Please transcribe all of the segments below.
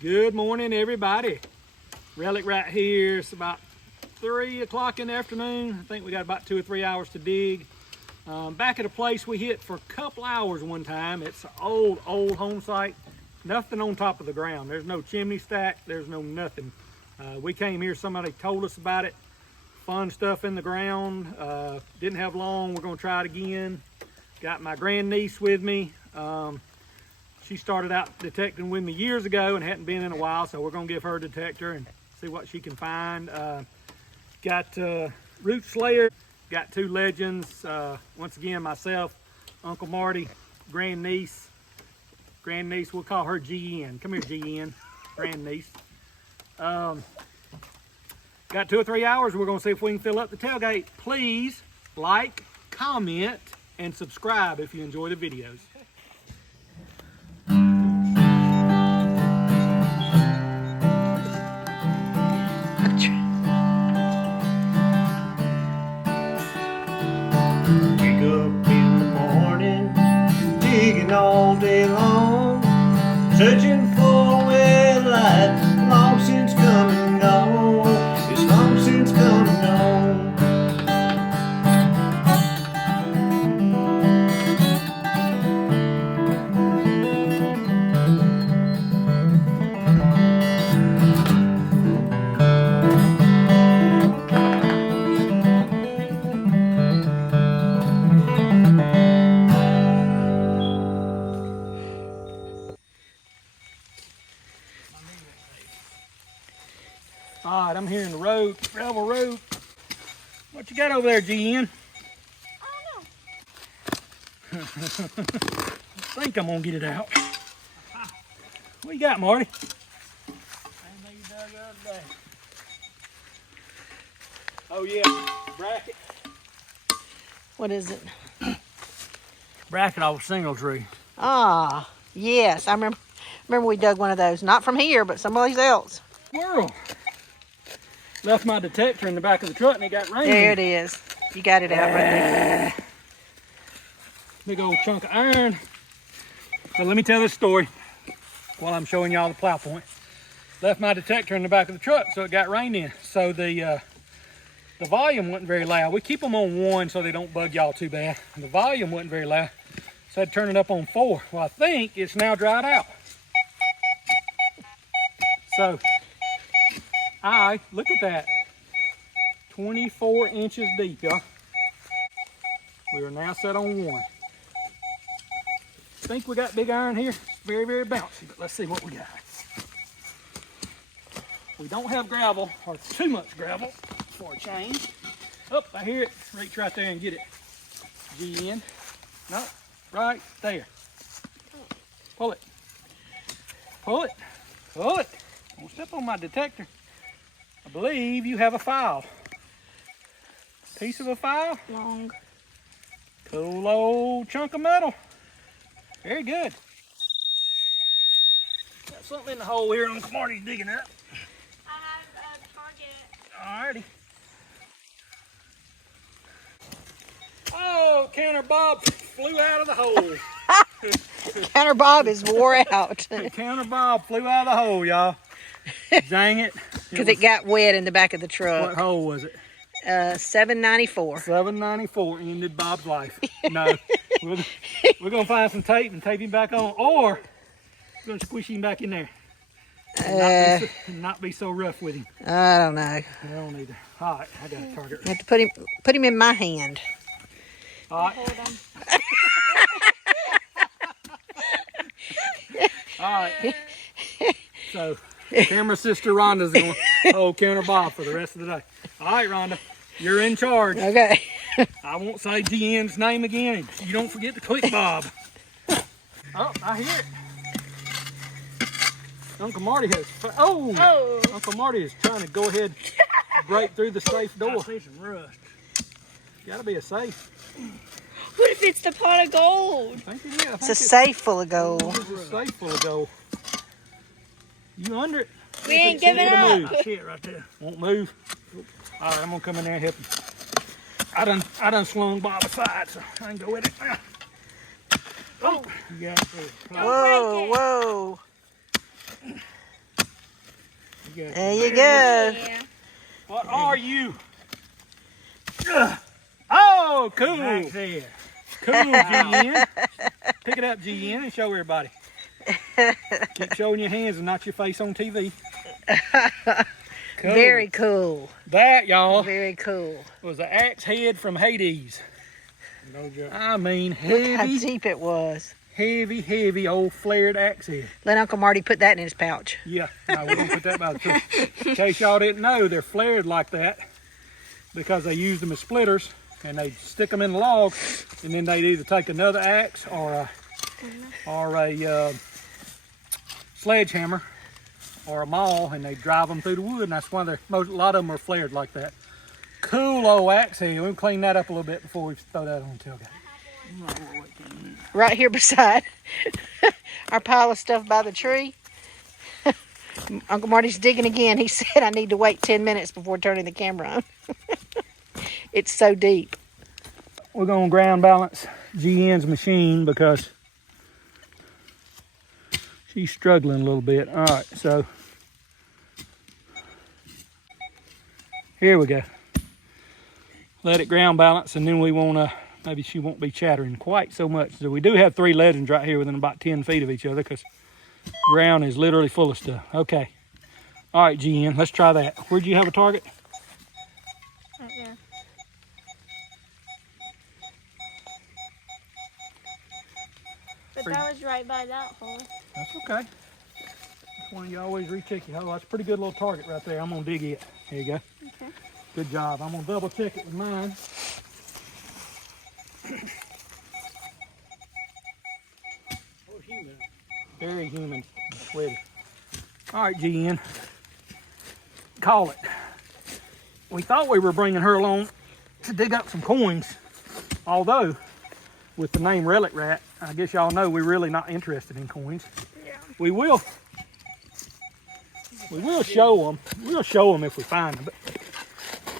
Good morning, everybody. Relic right here. It's about 3 o'clock in the afternoon. I think we got about 2 or 3 hours to dig. Back at a place we hit for a couple hours one time. It's an old home site. Nothing on top of the ground. There's no chimney stack. There's no nothing. We came here, somebody told us about it. Fun stuff in the ground. Didn't have long. We're gonna try it again. Got my grandniece with me. She started out detecting with me years ago and hadn't been in a while, so we're gonna give her a detector and see what she can find. Got Root Slayer, got 2 legends. Once again, myself, Uncle Marty, grandniece. Grandniece, we'll call her GN. Come here, GN, grandniece. Got 2 or 3 hours. We're gonna see if we can fill up the tailgate. Please like, comment, and subscribe if you enjoy the videos. Wake up in the morning, digging all day long, searching for a well light, long since come and gone. It's long since come and gone. All right, I'm here in the road, gravel road. What you got over there, GN? I I think I'm gonna get it out. What you got, Marty? Same thing you dug the other day. Oh yeah, bracket. What is it? Bracket off a single tree. Ah, yes. I remember we dug one of those. Not from here, but someplace else. Squirrel. Left my detector in the back of the truck and it got rained. There it is. You got it out right there. Big old chunk of iron. So let me tell this story while I'm showing y'all the plow point. Left my detector in the back of the truck, so it got rained in. So the volume wasn't very loud. We keep them on 1 so they don't bug y'all too bad. And the volume wasn't very loud, so I'd turn it up on 4. Well, I think it's now dried out. So look at that, 24 inches deep, y'all. We are now set on 1. Think we got big iron here. It's very, very bouncy, but let's see what we got. We don't have gravel, or too much gravel for a change. Oh, I hear it. Reach right there and get it. GN. No, right there. Pull it. Pull it. Pull it. Don't step on my detector. I believe you have a file. Piece of a file. Long. Cool old chunk of metal. Very good. Got something in the hole here. Uncle Marty's digging up. I have a target. Alrighty. Oh, Counter Bob flew out of the hole. Counter Bob is wore out. Counter Bob flew out of the hole, y'all. Dang it. Because it got wet in the back of the What truck. hole was it? 794. 794 ended Bob's life. No, we're gonna find some tape and tape him back on, or we're gonna squish him back in there. And not be so rough with him. I don't know. I don't either. All right, I got a target. I have to put him in my hand. All right. Hold on. All right. So, camera sister Rhonda's going to hold Counter Bob for the rest of the day. All right, Rhonda, you're in charge. Okay. I won't say GN's name again. You don't forget to click Bob. Oh, I hear it. Uncle Marty has. Oh! Uncle Marty is trying to go ahead and break through the safe door. I see some rust. Gotta be a safe. What if it's the pot of gold? I think it is. It's a safe full of gold. It's a safe full of gold. You under it? We ain't See if giving it'll up. move. I see it right there. Won't move. All right, I'm gonna come in there and help him. I done slung Bob aside, so I can go with it now. Oh, you got it. Whoa, whoa. There you go. Yeah. What are you? Oh, cool. Back there. Cool, GN. Pick it up, GN, and show everybody. Keep showing your hands and not your face on TV. Cool. Very cool. That, y'all, Very cool. was the axe head from Hades. No joke. I mean, Look how heavy, deep it was. heavy old flared axe head. Let Uncle Marty put that in his pouch. Yeah, no, we're gonna put that by the tree. In case y'all didn't know, they're flared like that because they use them as splitters, and they stick them in the log, and then they'd either take another axe or a sledgehammer or a maul, and they drive them through the wood, and that's why a lot of them are flared like that. Cool old axe head. We'll clean that up a little bit before we throw that on the tailgate. Right here beside our pile of stuff by the tree. Uncle Marty's digging again. He said I need to wait 10 minutes before turning the camera on. It's so deep. We're gonna ground balance GN's machine because she's struggling a little bit. All right, so here we go. Let it ground balance, and then we wanna, maybe she won't be chattering quite so much. So we do have 3 legends right here within about 10 feet of each other because ground is literally full of stuff. Okay. All right, GN, let's try that. Where'd you have a target? Right there. But that was right by that hole. That's okay. That's one you always recheck your hole. That's a pretty good little target right there. I'm gonna dig it. There you go. Okay. Good job. I'm gonna double check it with mine. Very human. Sweaty. All right, GN. Call it. We thought we were bringing her along to dig up some coins, although with the name Relic Rat, I guess y'all know we're really not interested in coins. Yeah. We will show them. We'll show them if we find them, but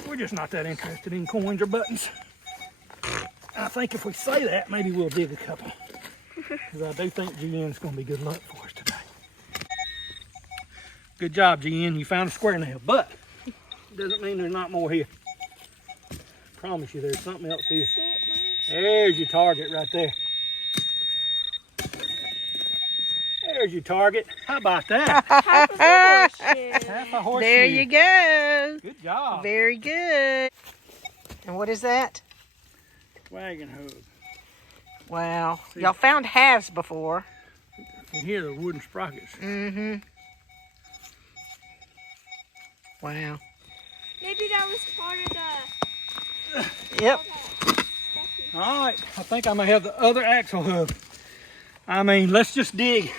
we're just not that interested in coins or buttons. I think if we say that, maybe we'll dig a couple. Because I do think GN's going to be good luck for us today. Good job, GN. You found a square nail, but doesn't mean there's not more here. Promise you there's something else here. There's your target right there. There's your target. How about that? Half of the horseshoe. Half a horseshoe. There you go. Good job. Very good. And what is that? Wagon hook. Wow. Y'all found halves before. You hear the wooden sprockets. Mm-hmm. Wow. Maybe that was part of the. Yep. All right, I think I may have the other axle hub. I mean, let's just dig.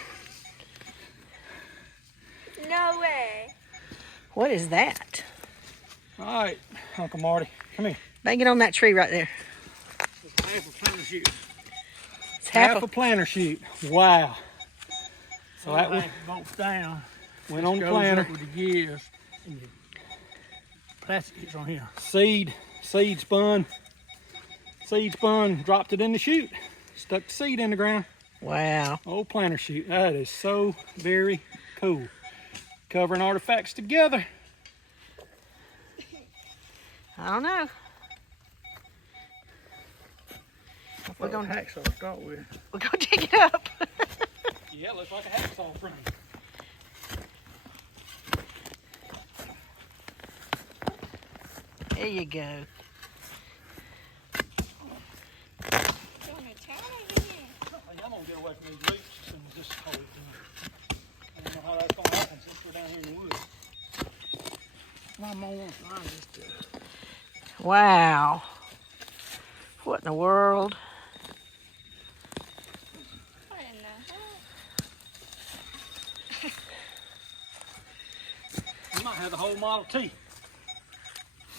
No way. What is that? All right, Uncle Marty, come here. Bang it on that tree right there. Half a planter shoot. It's Half a planter sheet. Wow. So that one bolts down. went on the Goes planter. up with the gears. And the plastic gets on here. Seed spun, dropped it in the chute. Stuck the seed in the ground. Wow. Old planter chute. That is so very cool. Covering artifacts together. I don't know. We're going to hacksaw to start with. We're going to dig it up. Yeah, looks like a hacksaw frame. There you go. I'm gonna get away from these roots as soon as this is whole done. I don't know how that's gonna happen since we're down here in the woods. My mom wants to find this stuff. Wow. What in the world? I didn't know. You might have the whole Model T.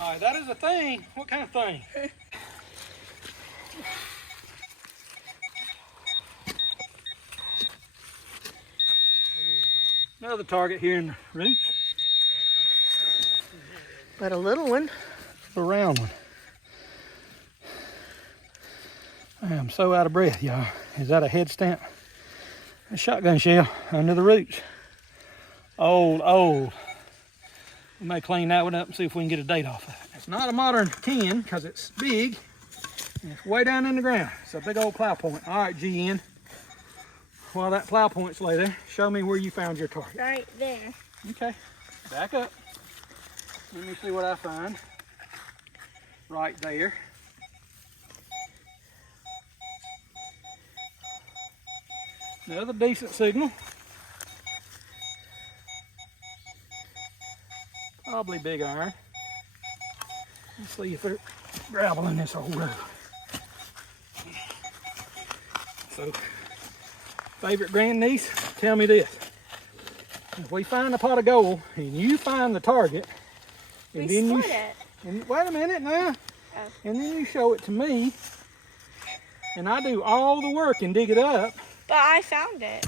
All right, that is a thing. What kind of thing? Another target here in the roots. But a little one. A round one. I am so out of breath, y'all. Is that a head stamp? A shotgun shell under the roots. Old We may clean that one up and see if we can get a date off of it. It's not a modern tin because it's big. And it's way down in the ground. It's a big old plow point. All right, GN. While that plow point's lay there, show me where you found your target. Right there. Okay, back up. Let me see what I find. Right there. Another decent signal. Probably big iron. Let's see if there's gravel in this old road. So, favorite grandniece, tell me this. If we find a pot of gold and you find the target, and We then you split it. and wait a minute now, Oh. and then you show it to me, and I do all the work and dig it up, But I found it.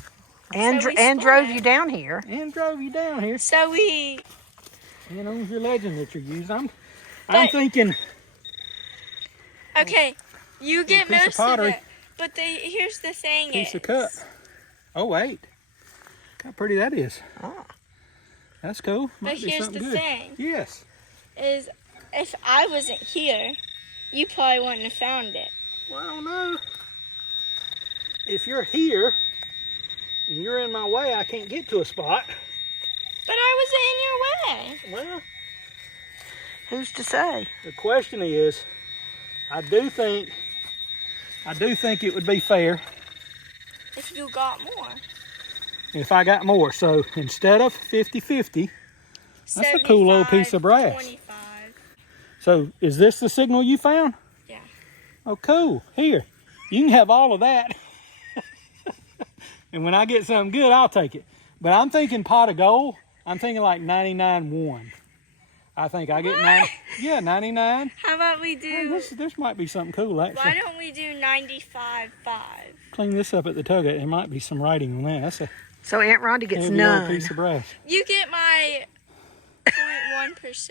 And, So we and split drove it. you down here. and drove you down here. So we. You know, your legend that you're using. I'm But- thinking Okay, you get piece of most of pottery. it. But here's the thing piece is. of cup. Oh wait, look how pretty that is. Oh. That's cool. But Might be here's something the good. thing. Yes. Is if I wasn't here, you probably wouldn't have found it. Well, I don't know. If you're here and you're in my way, I can't get to a spot. But I wasn't in your way. Well, Who's to say? the question is, I do think it would be fair If you got more. if I got more. So instead of 50-50, that's a cool little piece of brass. 25. So is this the signal you found? Yeah. Oh, cool. Here, you can have all of that. And when I get something good, I'll take it. But I'm thinking pot of gold. I'm thinking like 99.1. I think I get 90. Yeah, 99. How about we Hey, do? this might be something cool, actually. Why don't we do 95.5? Clean this up at the tailgate. There might be some writing on that. That's a So Aunt Rhonda gets heavy old none. piece of brass. You get my 0.1%.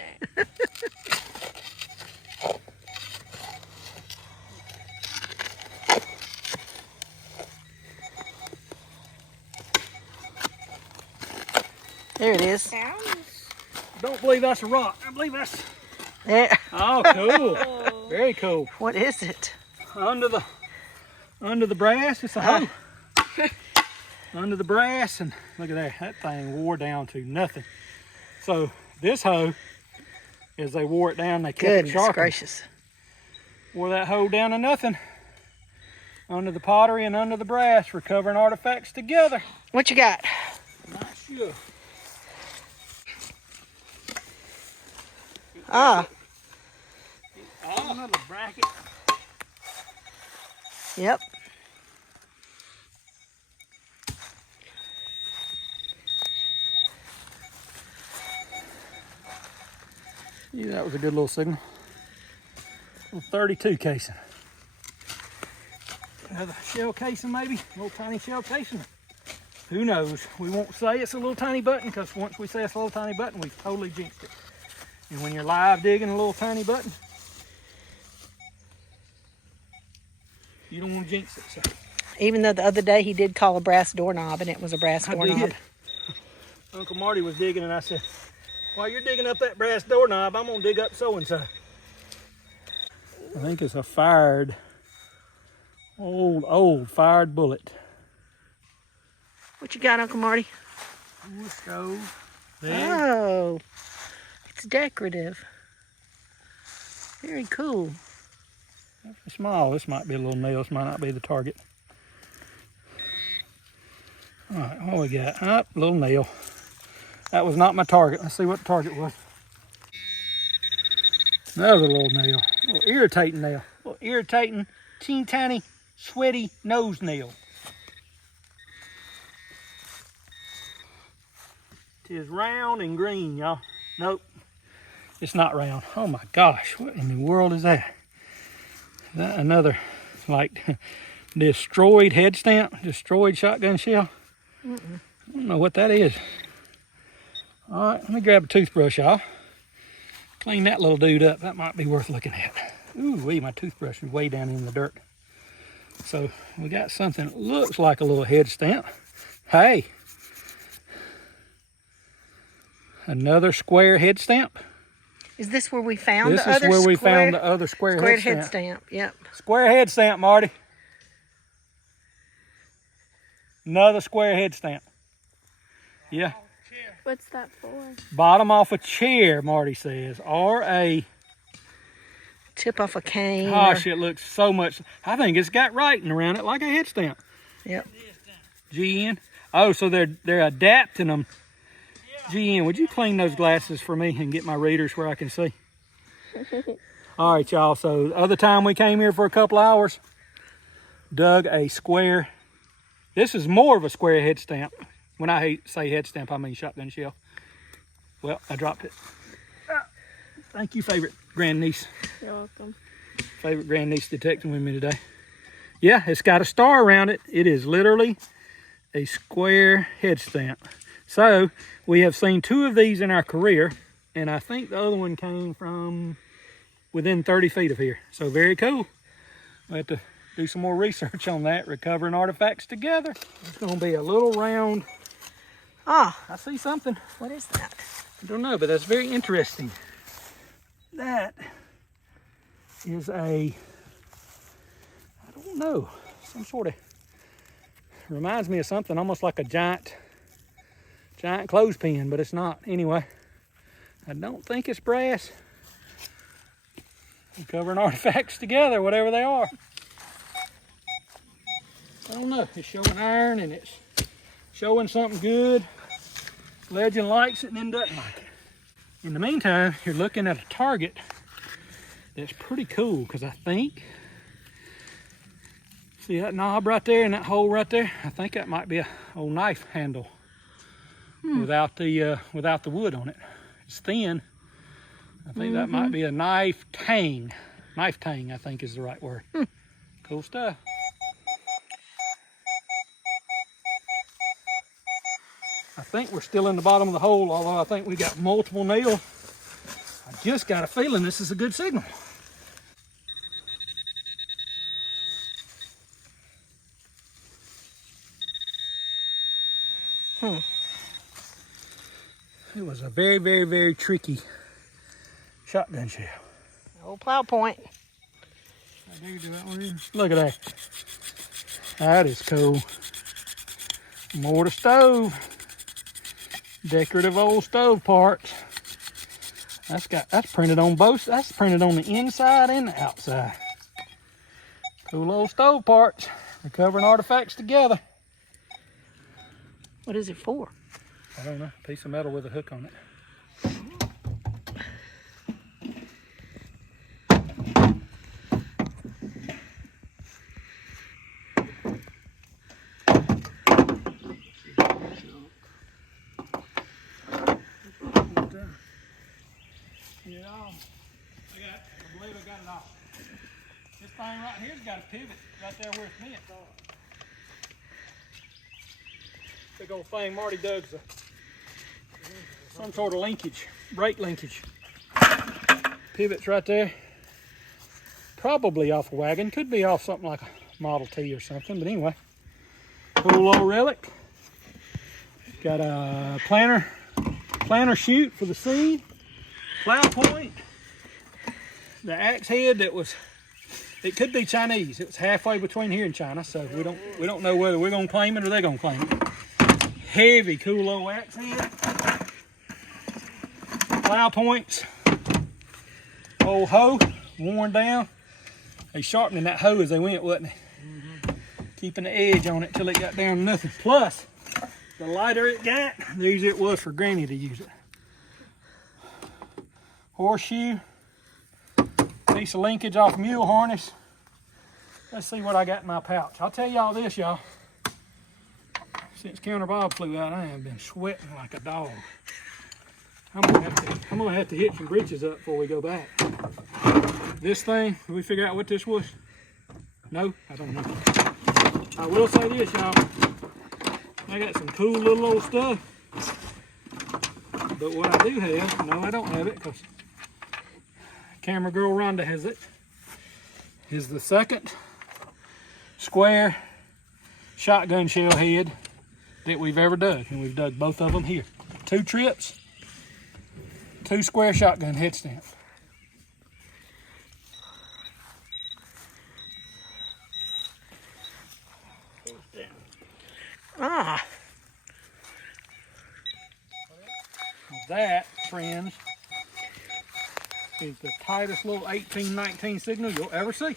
There it is. Sounds. Don't believe that's a rock. I believe that's. There. Oh, cool. Oh. Very cool. What is it? Under the brass, it's a hoe. Under the brass, and look at that. That thing wore down to nothing. So this hoe, as they wore it down, they kept it Goodness sharpened. gracious. Wore that hoe down to nothing. Under the pottery and under the brass, recovering artifacts together. What you got? Not sure. Ah, Another bracket. yep. Yeah, that was a good little signal. Little 32 casing. Another shell casing maybe, a little tiny shell casing. Who knows? We won't say it's a little tiny button because once we say it's a little tiny button, we've totally jinxed it. And when you're live digging a little tiny button, you don't want to jinx it. So Even though the other day he did call a brass doorknob and it was a brass I doorknob. did. Uncle Marty was digging and I said, while you're digging up that brass doorknob, I'm gonna dig up so-and-so. I think it's a fired, old fired bullet. What you got, Uncle Marty? Let's go. There. Oh, it's decorative. Very cool. It's small. This might be a little nail. This might not be the target. All right, what we got? Up, little nail. That was not my target. Let's see what the target was. Another little nail. A little irritating nail. A little irritating, teeny tiny, sweaty nose nail. Tis round and green, y'all. Nope, it's not round. Oh my gosh, what in the world is that? Is that another, like, destroyed head stamp? Destroyed shotgun shell? I don't know what that is. All right, let me grab a toothbrush, y'all. Clean that little dude up. That might be worth looking at. Ooh, my toothbrush is way down in the dirt. So we got something that looks like a little head stamp. Hey. Another square head stamp. Is this where we found This the is other where we square, found the other square squared head head stamp. stamp? Yep. Square head stamp, Marty. Another square head stamp. Yeah. What's that for? Bottom off a chair, Marty says. R.A. Tip off a cane. Gosh, it looks so much. I think it's got writing around it like a head stamp. Yep. GN. Oh, so they're adapting them. GN, would you clean those glasses for me and get my readers where I can see? All right, y'all. So the other time we came here for a couple hours, dug a square. This is more of a square head stamp. When I say head stamp, I mean shotgun shell. Well, I dropped it. Thank you, favorite grandniece. You're welcome. Favorite grandniece detecting with me today. Yeah, it's got a star around it. It is literally a square head stamp. So we have seen 2 of these in our career, and I think the other one came from within 30 feet of here. So very cool. We'll have to do some more research on that, recovering artifacts together. It's gonna be a little round. Ah, I see something. what is that? I don't know, but that's very interesting. That is I don't know, some sort of, reminds me of something almost like a giant clothespin, but it's not. Anyway, I don't think it's brass. We're covering artifacts together, whatever they are. I don't know. It's showing iron and it's showing something good. Legend likes it and then doesn't like it. In the meantime, you're looking at a target that's pretty cool, because I think, see that knob right there and that hole right there? I think that might be a old knife handle without the wood on it. It's thin. I think that might be a knife tang. Knife tang, I think, is the right word. Cool stuff. I think we're still in the bottom of the hole, although I think we got multiple nails. I just got a feeling this is a good signal. It was a very, very, very tricky shotgun shell. Old plow point. Look at that. That is cool. Mortar stove. Decorative old stove parts. That's printed on both. That's printed on the inside and the outside. Cool old stove parts. Recovering artifacts together. What is it for? I don't know. Piece of metal with a hook on it. I believe I got it off. This thing right here's got a pivot right there where it's meant. Big old thing Marty dug's some sort of linkage, brake linkage. Pivots right there. Probably off a wagon. Could be off something like a Model T or something, but anyway. Cool old relic. Got a planter chute for the seed. Plow point. The axe head that was, it could be Chinese. It was halfway between here and China, so we don't know whether we're gonna claim it or they're gonna claim it. Heavy, cool old axe head. Plow points. Old hoe, worn down. They sharpening that hoe as they went, wasn't they? Keeping the edge on it till it got down to nothing. Plus, the lighter it got, the easier it was for Granny to use it. Horseshoe. Piece of linkage off mule harness. Let's see what I got in my pouch. I'll tell y'all this, y'all. Since Counter Bob flew out, I have been sweating like a dog. I'm gonna have to hit some britches up before we go back. This thing, did we figure out what this was? No, I don't know. I will say this, y'all. I got some cool little old stuff. But what I do have, no, I don't have it, because camera girl Rhonda has it, is the second square shotgun shell head that we've ever dug, and we've dug both of them here. 2 trips, 2 square shotgun head stamp. Ah, That, friends, is the tightest little 1819 signal you'll ever see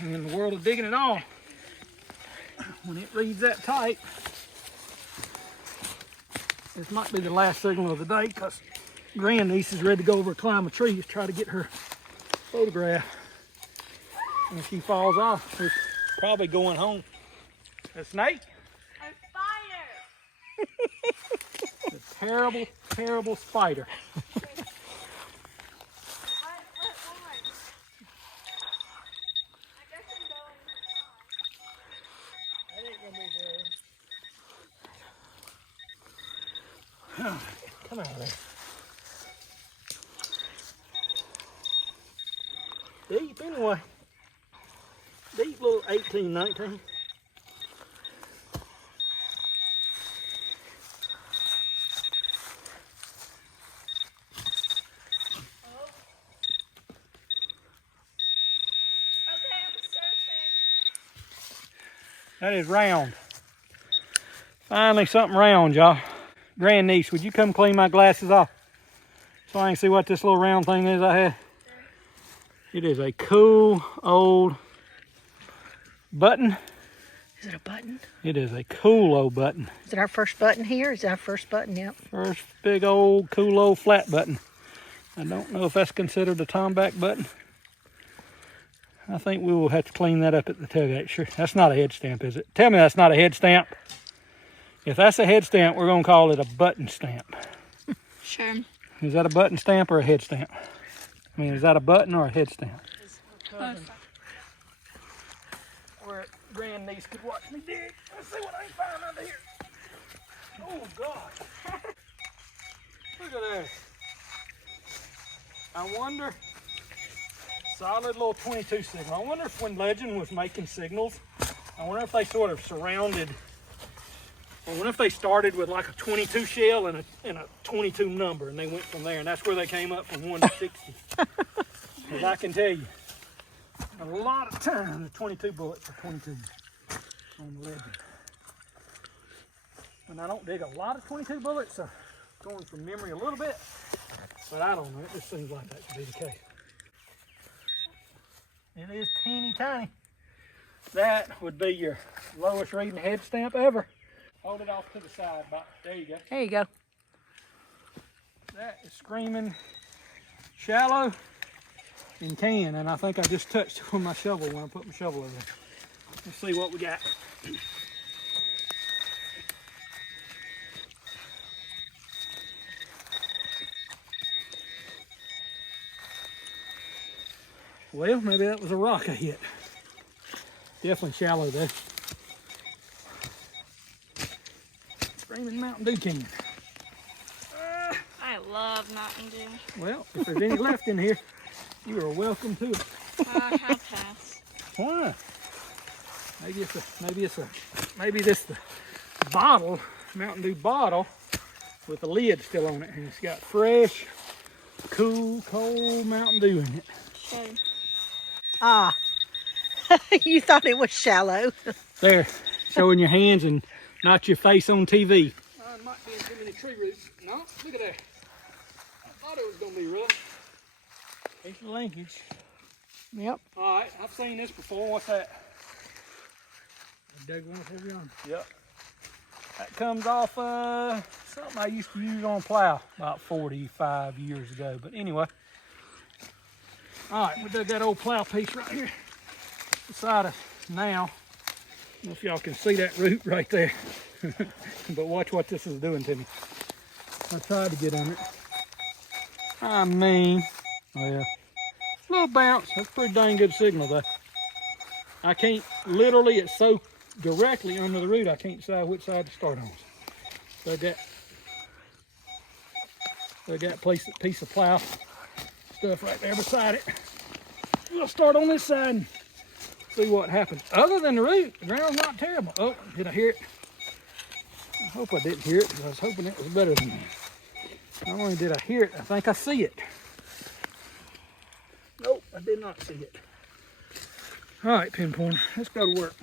in the world of digging at all. When it reads that tight, this might be the last signal of the day because grandniece is ready to go over and climb a tree to try to get her photograph. And if she falls off, she's probably going home. A snake? A spider! A terrible, terrible spider. What one? I guess I'm going. That ain't gonna be good. Come out of there. Deep anyway. Deep little 1819. Okay, I'm surfing. That is round. Finally something round, y'all. Grandniece, would you come clean my glasses off so I can see what this little round thing is I had? It is a cool old button. is it a button? It is a cool old button. Is it our first button here? Is it our first button? Yep. First big old cool old flat button. I don't know if that's considered a tomback button. I think we will have to clean that up at the tailgate. Sure, that's not a head stamp, is it? Tell me that's not a head stamp. If that's a head stamp, we're gonna call it a button stamp. Sure. Is that a button stamp or a head stamp? I mean, is that a button or a head stamp? Where grandniece could watch me dig. Let's see what I can find under here. Oh God! Look at that. I wonder. Solid little 22 signal. I wonder if when Legend was making signals, I wonder if they sort of surrounded. I wonder if they started with like a 22 shell and a 22 number, and they went from there, and that's where they came up from 1 to 60. Because I can tell you, a lot of time the 22 bullets are 22 on the Legend. And I don't dig a lot of 22 bullets, so going from memory a little bit, but I don't know. It just seems like that could be the case. It is teeny tiny. That would be your lowest reading head stamp ever. Hold it off to the side. There you go. There you go. That is screaming shallow and can, and I think I just touched it with my shovel when I put my shovel over there. Let's see what we got. Well, maybe that was a rock I hit. Definitely shallow though. Screaming Mountain Dew can. I love Mountain Dew. Well, if there's any left in here, you are welcome to it. I'll pass. Why? Maybe this the bottle, Mountain Dew bottle, with the lid still on it, and it's got fresh, cool, cold Mountain Dew in it. Sure. Ah, you thought it was shallow. There, showing your hands and not your face on TV. It might be in too many tree roots. No, look at that. I thought it was gonna be rough. Piece of linkage. Yep. All right, I've seen this before. What's that? I dug one over yonder. Yep. That comes off something I used to use on plow about 45 years ago. But anyway. All right, we dug that old plow piece right here beside us now. I don't know if y'all can see that root right there. But watch what this is doing to me. I tried to get on it. I mean, well, it's a little bounce. That's a pretty dang good signal though. I can't, literally it's so directly under the root I can't decide which side to start on. So I got a piece of plow stuff right there beside it. We'll start on this side and see what happens. Other than the root, the ground's not terrible. Oh, did I hear it? I hope I didn't hear it because I was hoping it was better than that. Not only did I hear it, I think I see it. Nope, I did not see it. All right, pinpointer, let's go to work.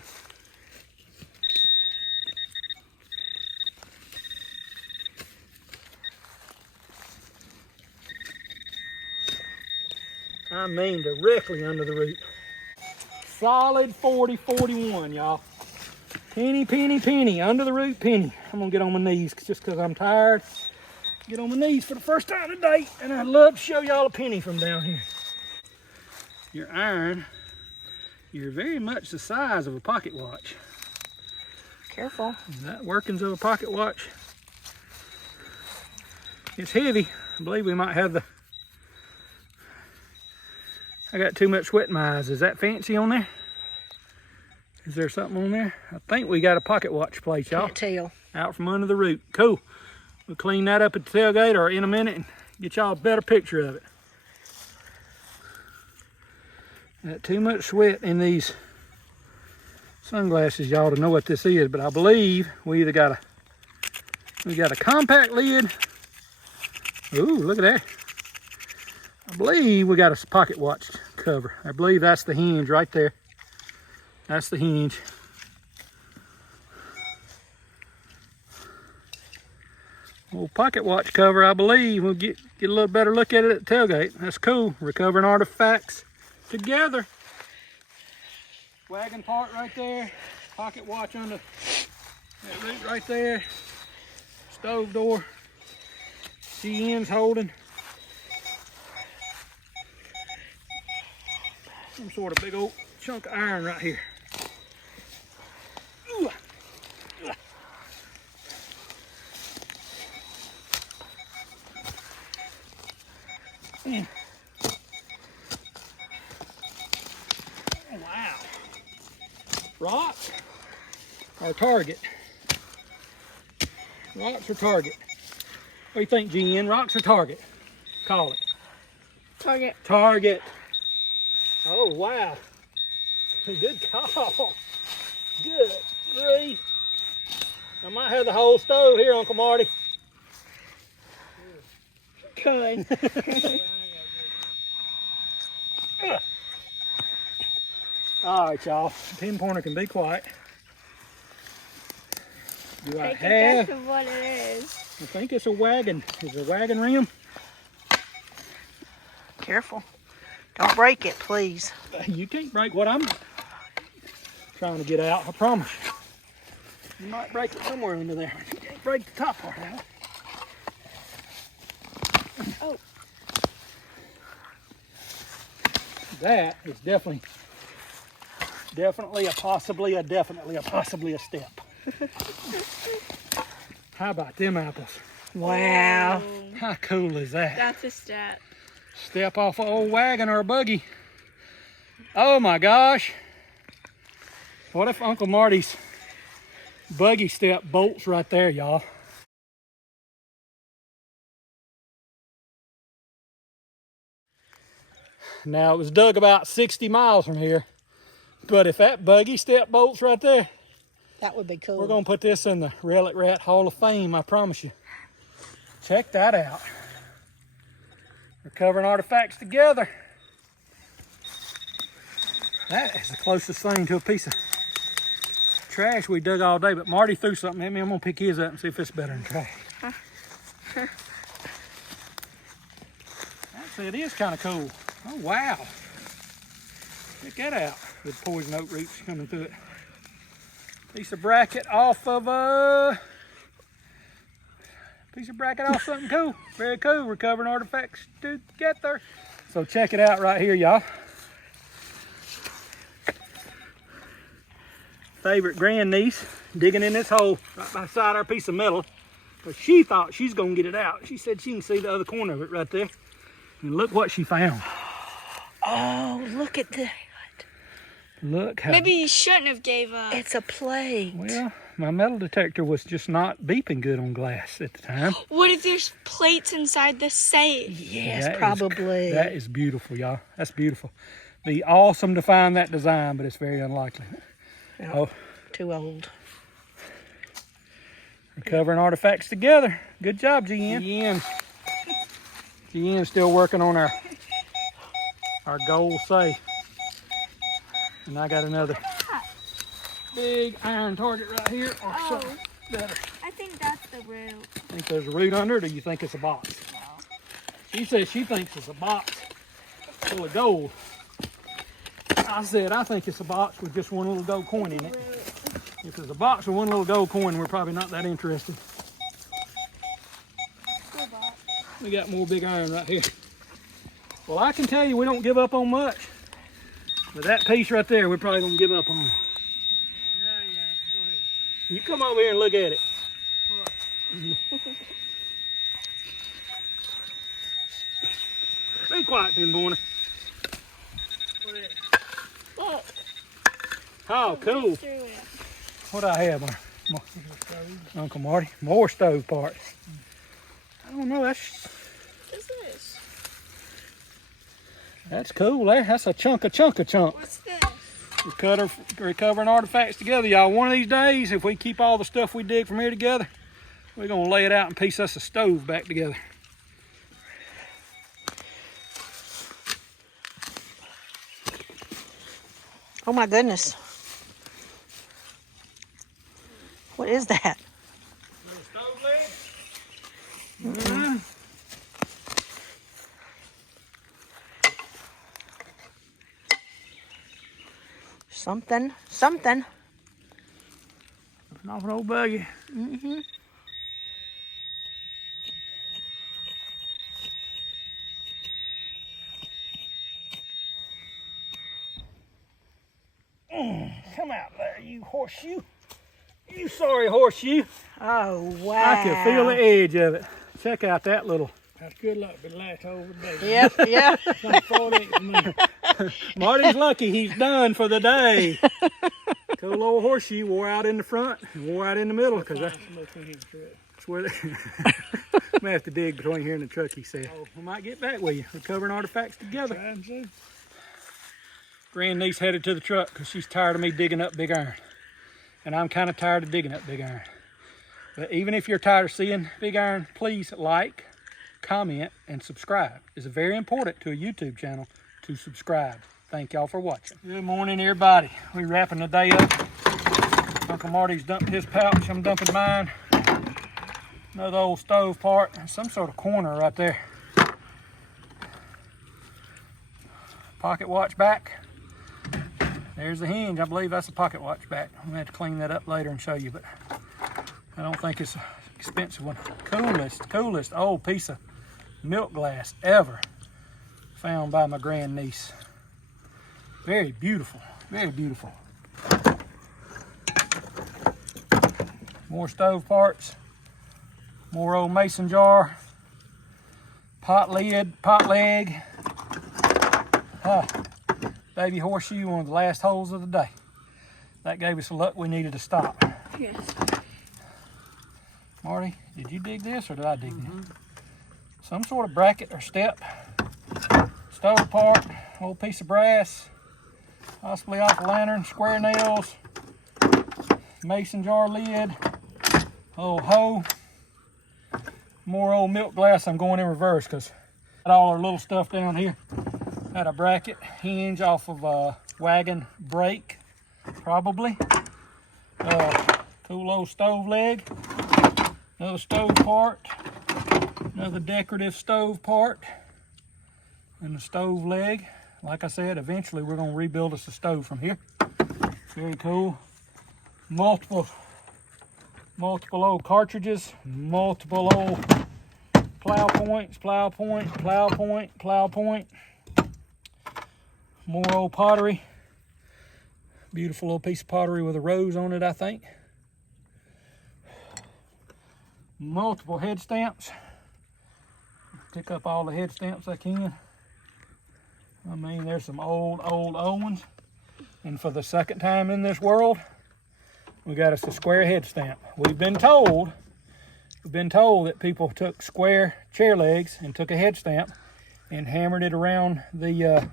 I mean directly under the root. Solid 40, 41, y'all. Penny, penny, penny, under the root penny. I'm gonna get on my knees just because I'm tired. Get on my knees for the first time today, and I'd love to show y'all a penny from down here. Your iron, you're very much the size of a pocket watch. Careful. That workings of a pocket watch. It's heavy. I believe we might have the, I got too much sweat in my eyes. Is that fancy on there? Is there something on there? I think we got a pocket watch plate, y'all. Can't tell. Out from under the root. Cool. We'll clean that up at the tailgate or in a minute and get y'all a better picture of it. Got too much sweat in these sunglasses, y'all, to know what this is, but I believe we either got a compact lid. Ooh, look at that. I believe we got a pocket watch cover. I believe that's the hinge right there. That's the hinge. Old pocket watch cover, I believe. We'll get a little better look at it at the tailgate. That's cool. Recovering artifacts together. Wagon part right there. Pocket watch under that root right there. Stove door. CN's holding. Some sort of big old chunk of iron right here. Ooh. Mm. Oh, wow. Rocks are target. Rocks are target. What do you think, GN? Rocks or target? Call it. Target. Target. Oh, wow. Good call. Good grief. I might have the whole stove here, Uncle Marty. Good. All right, y'all. Pinpointer can be quiet. Do I Take a have? guess of what it is. I think it's a wagon. Is it a wagon rim? Careful. Don't break it, please. You can't break what I'm trying to get out, I promise you. You might break it somewhere under there. You can't break the top part out. Oh. That is definitely a step. How about them apples? Wow. How cool is that? That's a step. Step off an old wagon or a buggy. Oh my gosh. What if Uncle Marty's buggy step bolts right there, y'all? Now, it was dug about 60 miles from here, but if that buggy step bolts right there, That would be cool. we're gonna put this in the Relic Rat Hall of Fame, I promise you. Check that out. Recovering artifacts together. That is the closest thing to a piece of trash we dug all day, but Marty threw something at me. I'm gonna pick his up and see if it's better than trash. Actually, it is kind of cool. Oh, wow. Check that out with poison oak roots coming through it. Piece of bracket off of something cool. Very cool. Recovering artifacts together. So check it out right here, y'all. Favorite grandniece digging in this hole right beside our piece of metal. But she thought she's gonna get it out. She said she can see the other corner of it right there. And look what she found. Oh, look at that. Look how. Maybe you shouldn't have gave up. It's a plate. Well, my metal detector was just not beeping good on glass at the time. What if there's plates inside the safe? Yes, That is- probably. that is beautiful, y'all. That's beautiful. Be awesome to find that design, but it's very unlikely. Oh, too old. Recovering artifacts together. Good job, GN. GN Ian's still working on our gold safe. And I got another big iron target right here, or something better. I think that's the root. Think there's a root under it, or you think it's a box? No. She says she thinks it's a box full of gold. I said I think it's a box with just one little gold coin in it. If there's a box with one little gold coin, we're probably not that interested. We got more big iron right here. Well, I can tell you we don't give up on much. But that piece right there, we're probably gonna give up on. Yeah. Go ahead. You come over here and look at it. Be quiet, then, Borna. Look. Oh, cool. What I have, Uncle Marty? More stove parts. I don't know. What is this? That's cool. That's a chunk. What's this? Recovering artifacts together, y'all. One of these days, if we keep all the stuff we dig from here together, we're gonna lay it out and piece us a stove back together. Oh my goodness. What is that? Little stove leg? Mm-hmm. Something. Off an old buggy. Mm-hmm. Come out there, you horseshoe. You sorry horseshoe. Oh, wow. I can feel the edge of it. Check out that little. That's good luck, but last over the day. Yep. Marty's lucky he's done for the day. Cool old horseshoe wore out in the front and wore out in the middle because that's where they may have to dig between here and the truck, he said. Oh, we might get back with you, recovering artifacts together. Grandniece headed to the truck because she's tired of me digging up big iron. And I'm kind of tired of digging up big iron. But even if you're tired of seeing big iron, please like, comment, and subscribe. It's very important to a YouTube channel to subscribe. Thank y'all for watching. Good morning, everybody. We're wrapping the day up. Uncle Marty's dumped his pouch. I'm dumping mine. Another old stove part. Some sort of corner right there. Pocket watch back. There's the hinge. I believe that's a pocket watch back. I'm gonna have to clean that up later and show you, but I don't think it's an expensive one. Coolest old piece of milk glass ever found by my grandniece. Very beautiful, very beautiful. More stove parts, more old mason jar, pot lid, pot leg. Baby horseshoe, one of the last holes of the day. That gave us the luck we needed to stop. Yes. Marty, did you dig this or did I dig this? Some sort of bracket or step. Stove part, old piece of brass, possibly off a lantern, square nails, mason jar lid, old hoe, more old milk glass. I'm going in reverse because got all our little stuff down here. Had a bracket hinge off of a wagon brake, probably. Cool old stove leg. Another stove part. Another decorative stove part. And the stove leg. Like I said, eventually we're going to rebuild us a stove from here. Very cool. Multiple old cartridges. Multiple old plow points, plow point, plow point, plow point. More old pottery. Beautiful little piece of pottery with a rose on it, I think. Multiple head stamps. Pick up all the head stamps I can. I mean, there's some old ones. And for the second time in this world, we got us a square head stamp. We've been told that people took square chair legs and took a head stamp and hammered it around the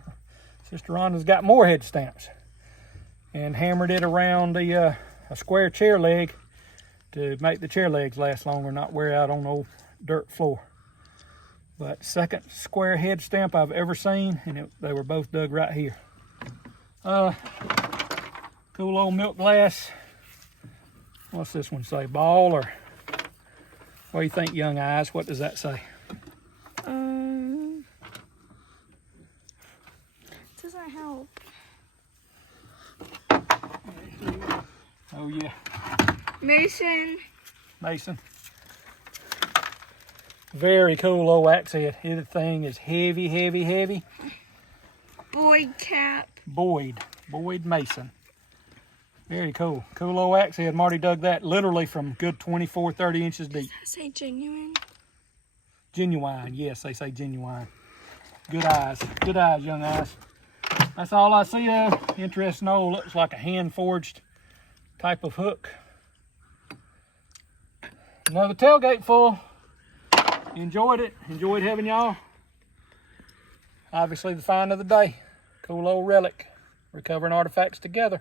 Sister Rhonda's got more head stamps and hammered it around the a square chair leg to make the chair legs last longer, not wear out on the old dirt floor. But second square head stamp I've ever seen, and they were both dug right here. Cool old milk glass. What's this one say? Ball, or what do you think, young eyes? What does that say? Doesn't help. Oh yeah. Mason. Mason. Very cool old axe head. This thing is heavy, heavy, heavy. Boyd cap. Boyd Mason. Very cool. Cool old axe head. Marty dug that literally from good 24, 30 inches deep. Does that say genuine? Genuine. Yes, they say genuine. Good eyes. Good eyes, young eyes. That's all I see of. Interesting old, looks like a hand forged type of hook. Another tailgate full. Enjoyed it. Enjoyed having y'all. Obviously the find of the day. Cool old relic. Recovering artifacts together.